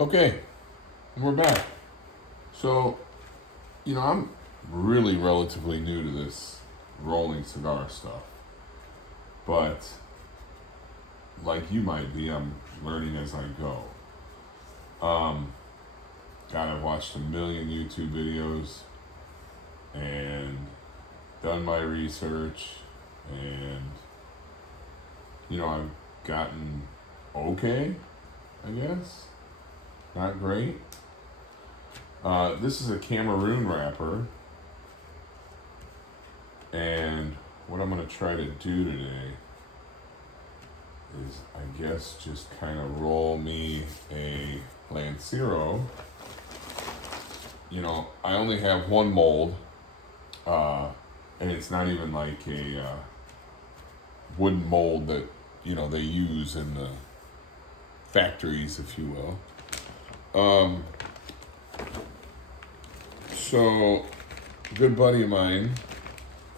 Okay, we're back. So, I'm really relatively new to this rolling cigar stuff. But, like you might be, I'm learning as I go. I've watched a million YouTube videos and done my research and, I've gotten okay, I guess. Not great. This is a Cameroon wrapper, and what I'm going to try to do today is, I guess, just kind of roll me a Lancero. I only have one mold, and it's not even like a wooden mold that, they use in the factories, if you will. So, a good buddy of mine,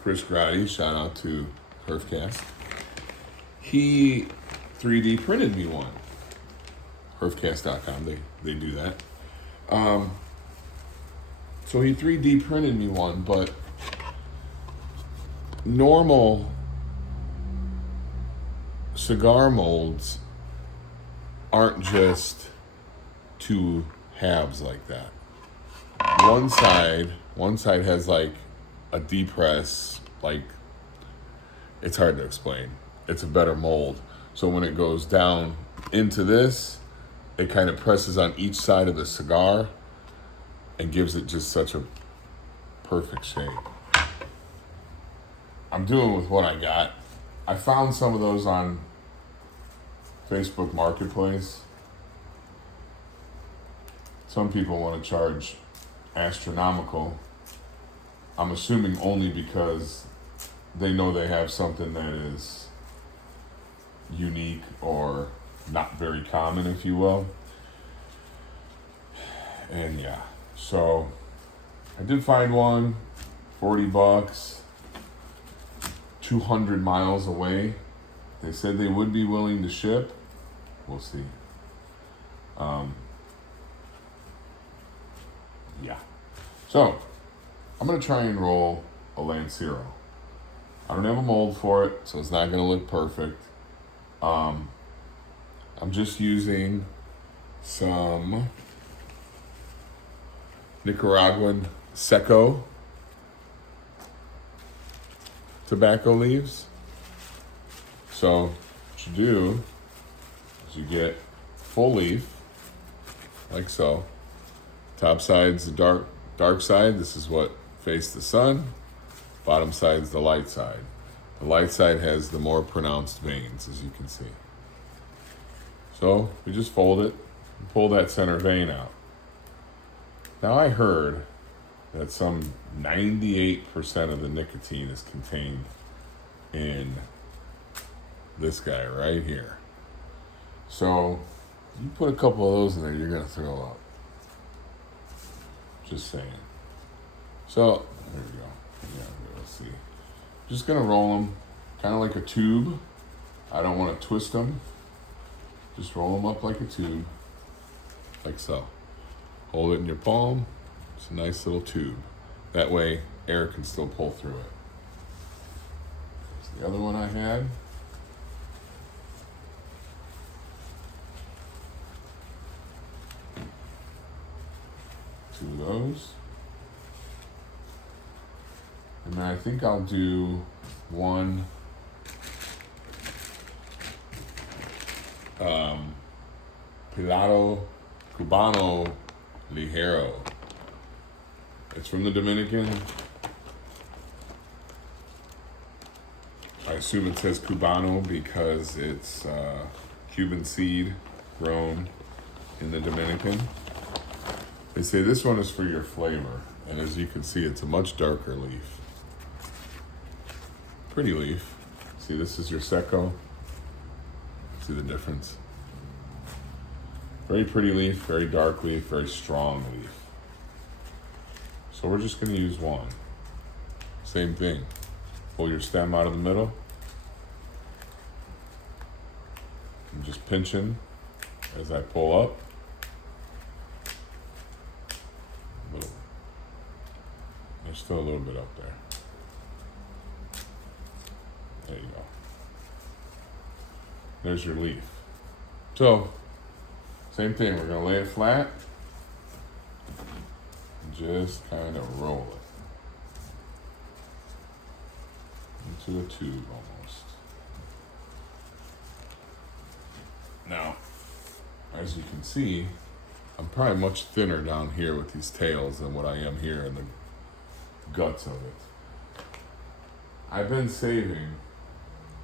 Chris Grotti, shout out to Herfcast, he 3D printed me one. Herfcast.com, they do that. So he 3D printed me one, but normal cigar molds aren't just two halves like that. One side has like a depress, like, it's hard to explain. It's a better mold. So when it goes down into this, it kind of presses on each side of the cigar and gives it just such a perfect shape. I'm doing with what I got. I found some of those on Facebook Marketplace. Some people want to charge astronomical. I'm assuming only because they know they have something that is unique or not very common, if you will. And yeah, so I did find one, $40, 200 miles away. They said they would be willing to ship. We'll see. Yeah. So, I'm going to try and roll a Lancero. I don't have a mold for it, so it's not going to look perfect. I'm just using some Nicaraguan Seco tobacco leaves. So, what you do is you get full leaf, like so. Top side's the dark side. This is what faced the sun. Bottom side's the light side. The light side has the more pronounced veins, as you can see. So we just fold it and pull that center vein out. Now I heard that some 98% of the nicotine is contained in this guy right here. So you put a couple of those in there, you're gonna throw up. Just saying. So, there we go. Yeah, let's see. Just gonna roll them kind of like a tube. I don't want to twist them. Just roll them up like a tube, like so. Hold it in your palm. It's a nice little tube. That way, air can still pull through it. There's the other one I had. Two of those. And then I think I'll do one Pilato Cubano Ligero. It's from the Dominican. I assume it says Cubano because it's Cuban seed grown in the Dominican. They say this one is for your flavor, and as you can see, it's a much darker leaf. Pretty leaf. See, this is your Seco. See the difference? Very pretty leaf, very dark leaf, very strong leaf. So we're just gonna use one. Same thing. Pull your stem out of the middle. I'm just pinching as I pull up. Still a little bit up there. There you go. There's your leaf. So, same thing. We're going to lay it flat. And just kind of roll it into a tube almost. Now, as you can see, I'm probably much thinner down here with these tails than what I am here in the guts of it. I've been saving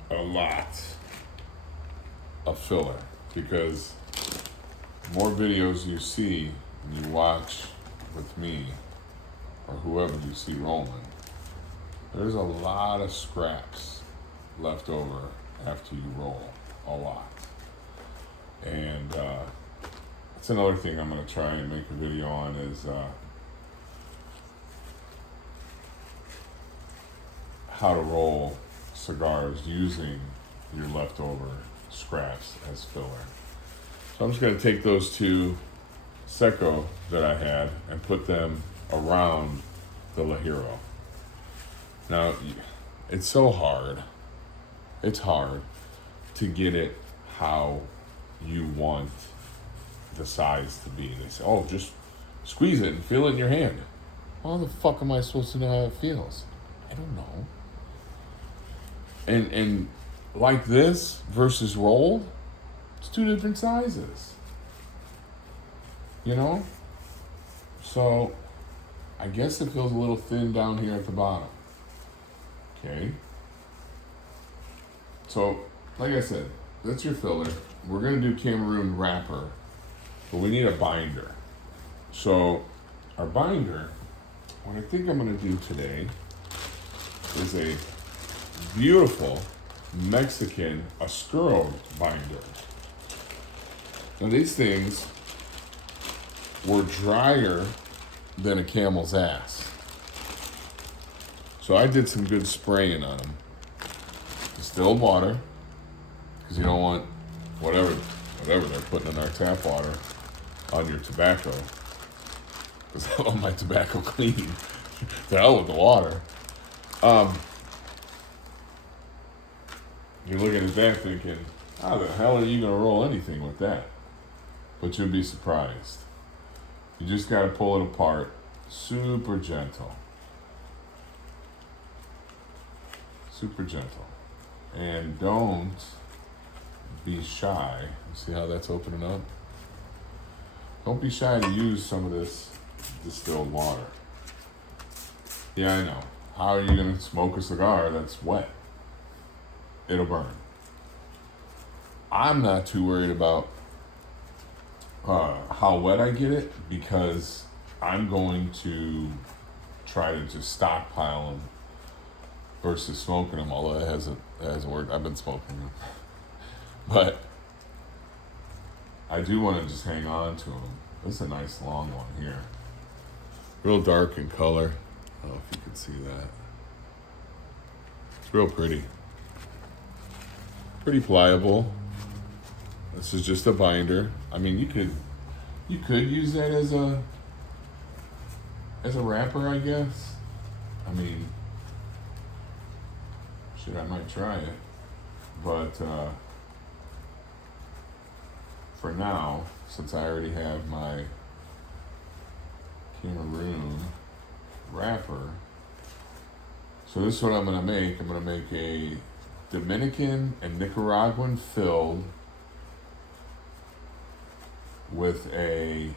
a lot of filler because more videos you see and you watch with me or whoever you see rolling, there's a lot of scraps left over after you roll, a lot. And that's another thing I'm going to try and make a video on is how to roll cigars using your leftover scraps as filler. So I'm just going to take those two Seco that I had and put them around the La Hero. Now, it's so hard. It's hard to get it how you want the size to be. They say, oh, just squeeze it and feel it in your hand. How the fuck am I supposed to know how it feels? I don't know. And like this versus rolled, it's two different sizes. You know? So I guess it feels a little thin down here at the bottom. Okay. So, like I said, that's your filler. We're going to do Cameroon wrapper, but we need a binder. So our binder, what I think I'm going to do today is a beautiful Mexican Oscuro binder. Now these things were drier than a camel's ass. So I did some good spraying on them. Distilled water, because you don't want whatever they're putting in our tap water on your tobacco. Because I want my tobacco clean. To hell with the water. You're looking at that thinking, how the hell are you going to roll anything with that? But you'll be surprised. You just got to pull it apart super gentle. Super gentle. And don't be shy. See how that's opening up? Don't be shy to use some of this distilled water. Yeah, I know. How are you going to smoke a cigar that's wet? It'll burn. I'm not too worried about how wet I get it because I'm going to try to just stockpile them versus smoking them, although it hasn't worked. I've been smoking them. But I do want to just hang on to them. This is a nice long one here. Real dark in color. I don't know if you can see that. It's real pretty. Pretty pliable. This is just a binder. I mean, you could use that as a wrapper, I guess. I mean, shit, I might try it. But for now, since I already have my Cameroon wrapper, so this is what I'm gonna make. I'm gonna make a Dominican and Nicaraguan filled with a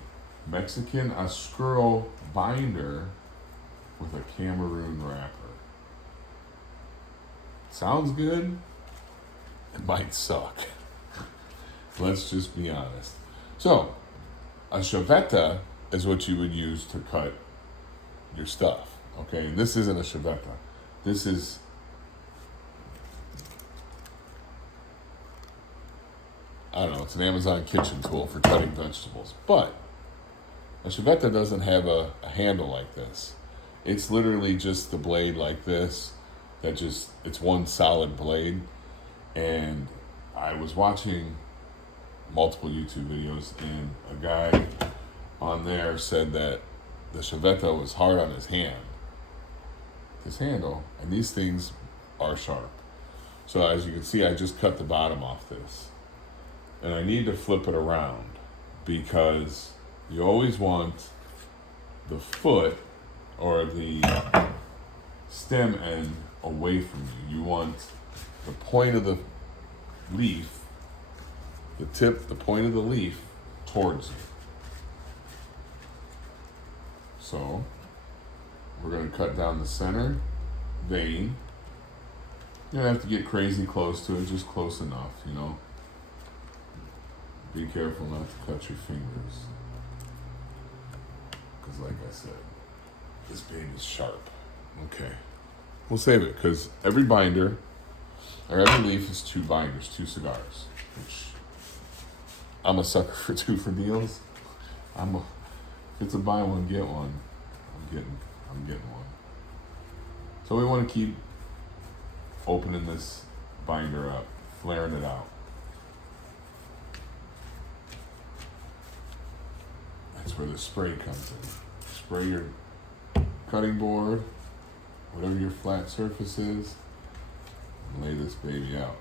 Mexican Oscuro binder with a Cameroon wrapper. Sounds good? It might suck. Let's just be honest. So, a chaveta is what you would use to cut your stuff. Okay, and this isn't a chaveta. This is I don't know, it's an Amazon kitchen tool for cutting vegetables. But a chaveta doesn't have a handle like this. It's literally just the blade like this. It's one solid blade. And I was watching multiple YouTube videos and a guy on there said that the chaveta was hard on his hand. this handle, and these things are sharp. So as you can see, I just cut the bottom off this. And I need to flip it around because you always want the foot or the stem end away from you. You want the point of the leaf, the point of the leaf towards you. So we're going to cut down the center vein. You don't have to get crazy close to it, just close enough, you know. Be careful not to cut your fingers. Because like I said, this baby's sharp. Okay. We'll save it because every binder, or every leaf is 2 binders, 2 cigars. Which, I'm a sucker for 2 for deals. If it's a buy one, get one, I'm getting one. So we want to keep opening this binder up, flaring it out. That's where the spray comes in. Spray your cutting board, whatever your flat surface is, and lay this baby out.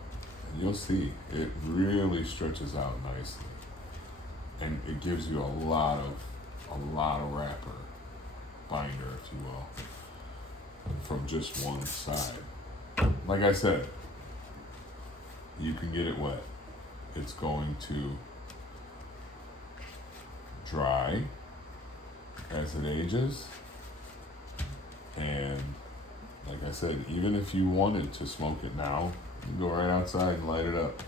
And you'll see, it really stretches out nicely. And it gives you a lot of wrapper, binder, if you will, from just one side. Like I said, you can get it wet. It's going to dry as it ages. And like I said, even if you wanted to smoke it now, you can go right outside and light it up.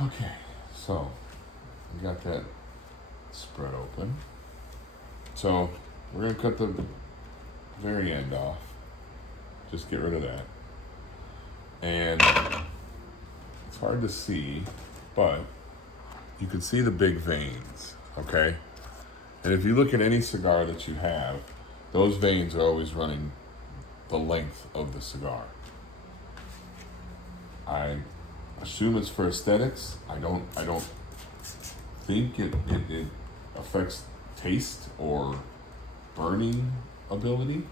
Okay, so we got that spread open. So we're gonna cut the very end off. Just get rid of that. And it's hard to see, but you can see the big veins, okay? And if you look at any cigar that you have, those veins are always running the length of the cigar. I assume it's for aesthetics. I don't think it affects taste or burning ability.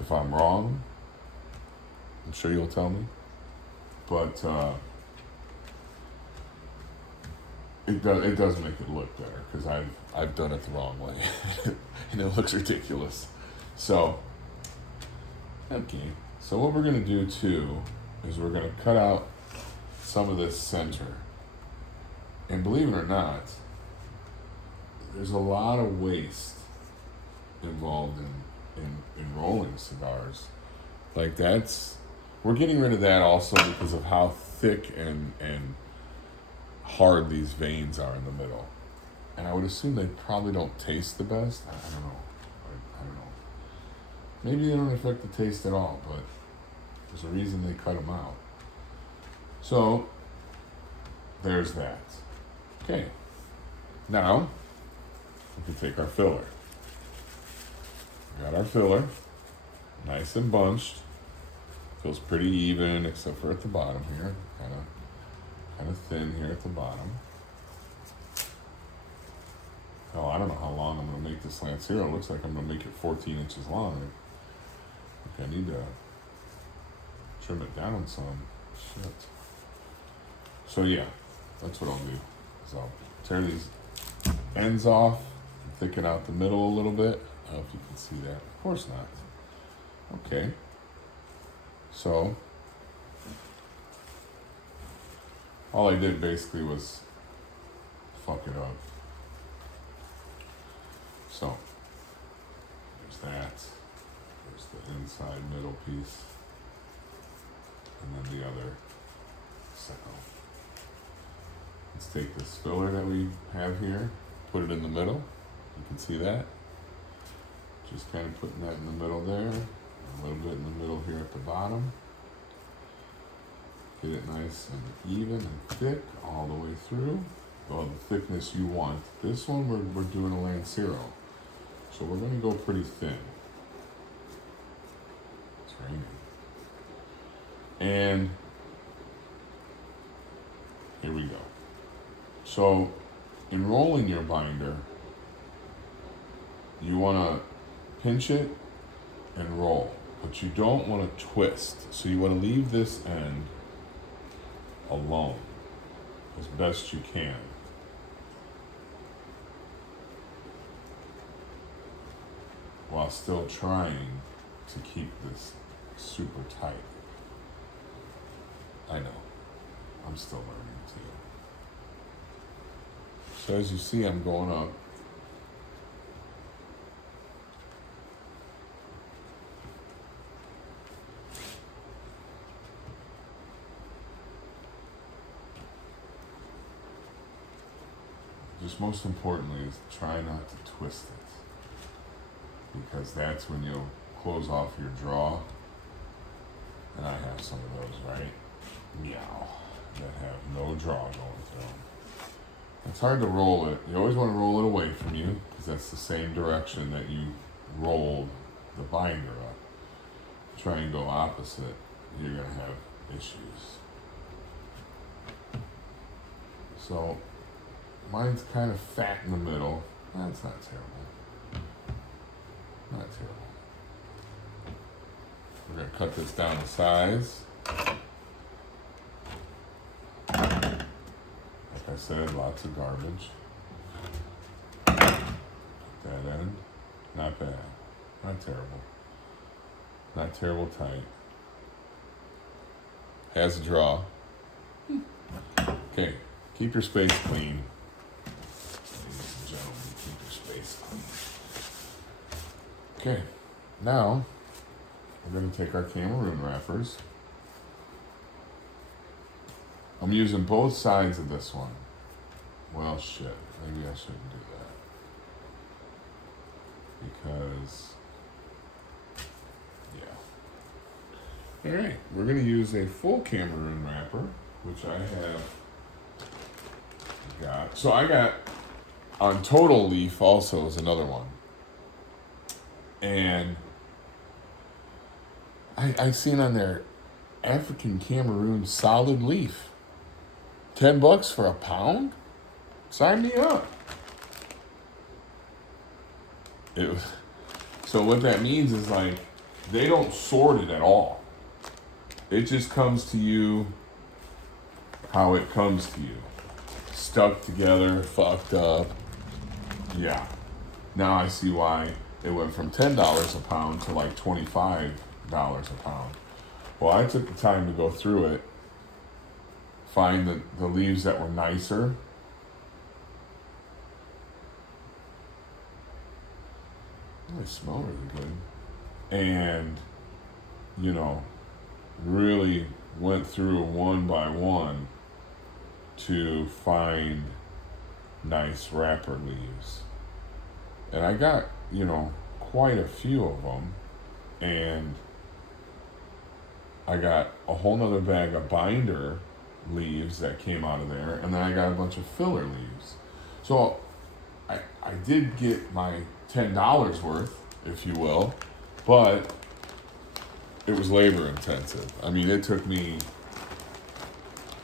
If I'm wrong, I'm sure you'll tell me. But it does make it look better because I've done it the wrong way and it looks ridiculous. So okay. So what we're gonna do too is we're gonna cut out some of this center. And believe it or not, there's a lot of waste involved in rolling cigars. Like we're getting rid of that also because of how thick and hard these veins are in the middle. And I would assume they probably don't taste the best. I don't know. I don't know. Maybe they don't affect the taste at all, but there's a reason they cut them out. So there's that. Okay. Now we can take our filler. Got our filler, nice and bunched. Feels pretty even, except for at the bottom here, kind of thin here at the bottom. Oh, I don't know how long I'm gonna make this Lancero. It looks like I'm gonna make it 14 inches long. I think I need to trim it down some. Shit. So yeah, that's what I'll do. Is I'll tear these ends off, thicken out the middle a little bit. I don't know if you can see that. Of course not. Okay. So, all I did basically was fuck it up. So, there's that. There's the inside middle piece. And then the other second. Let's take this filler that we have here, put it in the middle. You can see that. Just kind of putting that in the middle there, a little bit in the middle here at the bottom. Get it nice and even and thick all the way through. Well, the thickness you want. This one we're doing a Lancero, so we're going to go pretty thin. It's raining. And here we go. So in rolling your binder, you want to pinch it and roll, but you don't want to twist. So you want to leave this end alone as best you can. While still trying to keep this super tight. I know, I'm still learning too. So as you see, I'm going up. Just most importantly is try not to twist it, because that's when you'll close off your draw. And I have some of those, right? Meow. That have no draw going through them. It's hard to roll it. You always want to roll it away from you, because that's the same direction that you rolled the binder up. Try and go opposite, you're going to have issues. So mine's kind of fat in the middle. That's not terrible. Not terrible. We're going to cut this down to size. Like I said, lots of garbage. That end, not bad. Not terrible. Not terrible tight. Has a draw. Okay, keep your space clean. Ladies and gentlemen, keep your space clean. Okay, now we're going to take our Cameroon wrappers. I'm using both sides of this one. Well, shit, maybe I shouldn't do that. Because, yeah. All right, we're going to use a full Cameroon wrapper, which I have got. So I got on Total Leaf also is another one. And I seen on there African Cameroon solid leaf. $10 for a pound? Sign me up. So what that means is like they don't sort it at all. It just comes to you how it comes to you. Stuck together, fucked up. Yeah. Now I see why it went from $10 a pound to like $25 a pound. Well, I took the time to go through it, find the leaves that were nicer. They smell really good. And, you know, really went through one by one to find nice wrapper leaves. And I got, you know, quite a few of them. And I got a whole nother bag of binder leaves that came out of there. And then I got a bunch of filler leaves. So I did get my $10 worth, if you will, but it was labor intensive. I mean, it took me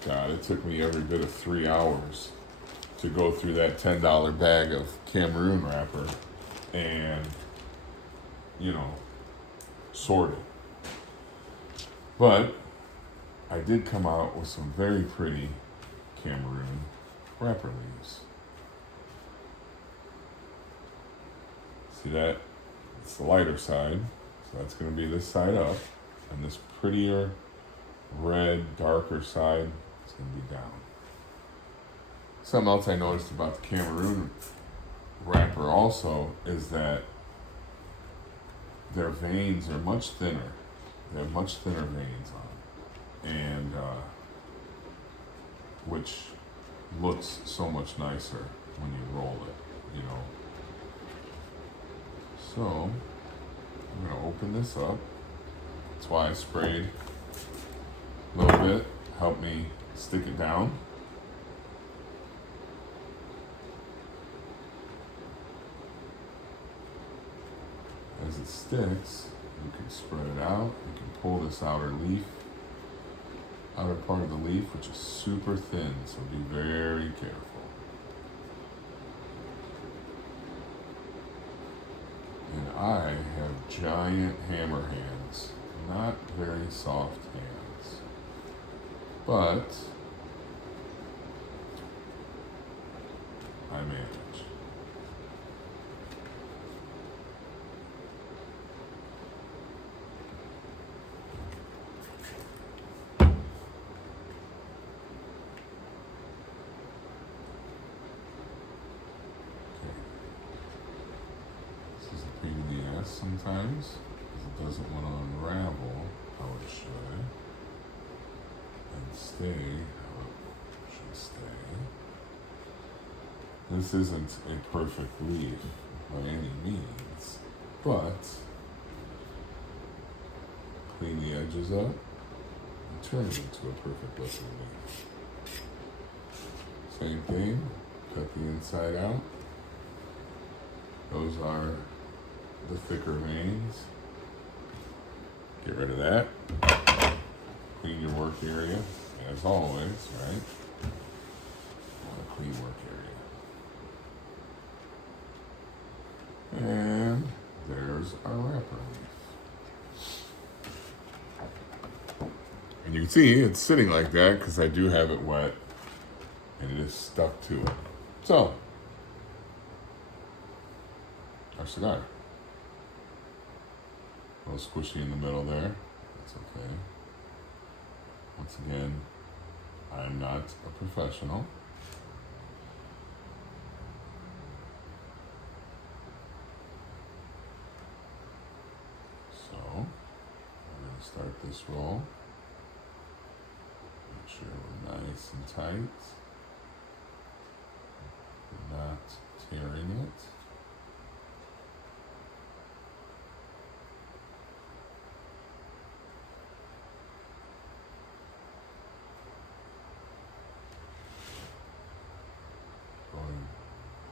every bit of 3 hours to go through that $10 bag of Cameroon wrapper and, you know, sort it. But I did come out with some very pretty Cameroon wrapper leaves. See that? It's the lighter side, so that's going to be this side up, and this prettier red, darker side is going to be down. Something else I noticed about the Cameroon wrapper also is that their veins are much thinner. They have much thinner veins on, and which looks so much nicer when you roll it, you know. So, I'm going to open this up. That's why I sprayed a little bit, help me stick it down. As it sticks, you can spread it out. You can pull this outer part of the leaf, which is super thin, so be very careful. giant hammer hands. Not very soft hands. But I manage. Sometimes, because it doesn't want to unravel how it should, and stay how it should stay. This isn't a perfect leaf by any means, but clean the edges up and turn it into a perfect looking leaf. Same thing, cut the inside out. Those are the thicker veins. Get rid of that. Clean your work area, as always, right? Want a clean work area. And there's our wrapper leaf. And you can see it's sitting like that because I do have it wet and it is stuck to it. So, our cigar. A little squishy in the middle there. That's okay. Once again, I'm not a professional. So, I'm going to start this roll. Make sure we're nice and tight. We're not tearing it.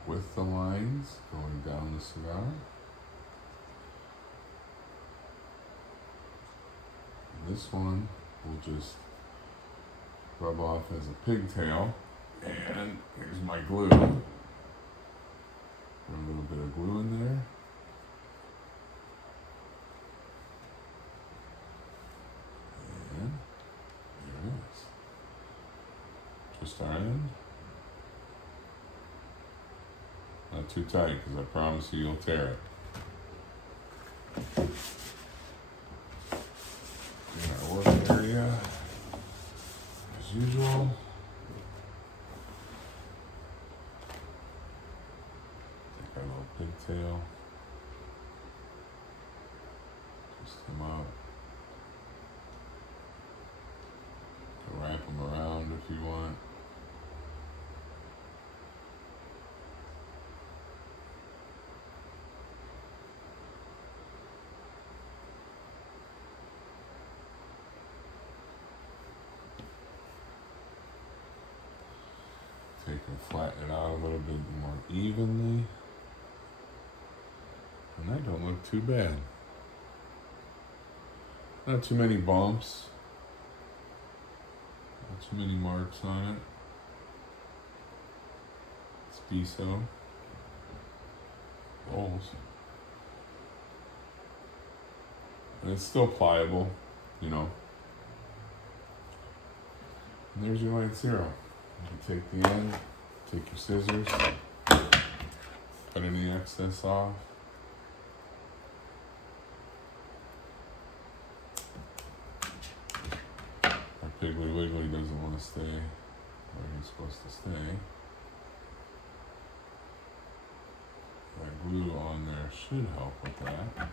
With the lines going down the cigar. And this one will just rub off as a pigtail. And here's my glue. Put a little bit of glue in there. And there it is. Just our end. Not too tight, because I promise you you'll tear it. In our work area, as usual. Take our little pigtail. Twist them up. Wrap them around if you want. Take and flatten it out a little bit more evenly. And that don't look too bad. Not too many bumps. Not too many marks on it. It's Biso. Rolls. And it's still pliable, you know. And there's your light zero. You take the end, take your scissors, cut any excess off. Our Piggly Wiggly doesn't want to stay where he's supposed to stay. That glue on there should help with that.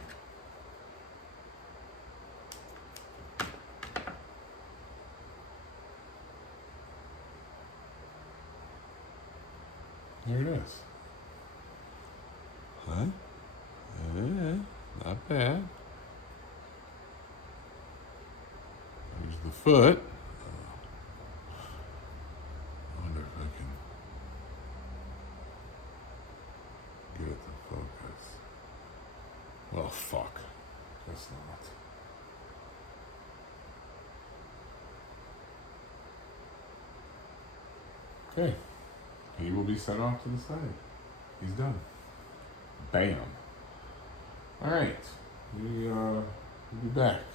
There it is. Huh? Yeah, not bad. There's the foot. I wonder if I can get it to focus. Well, fuck. Guess not. Okay. He will be set off to the side. He's done. Bam. All right. we'll be back.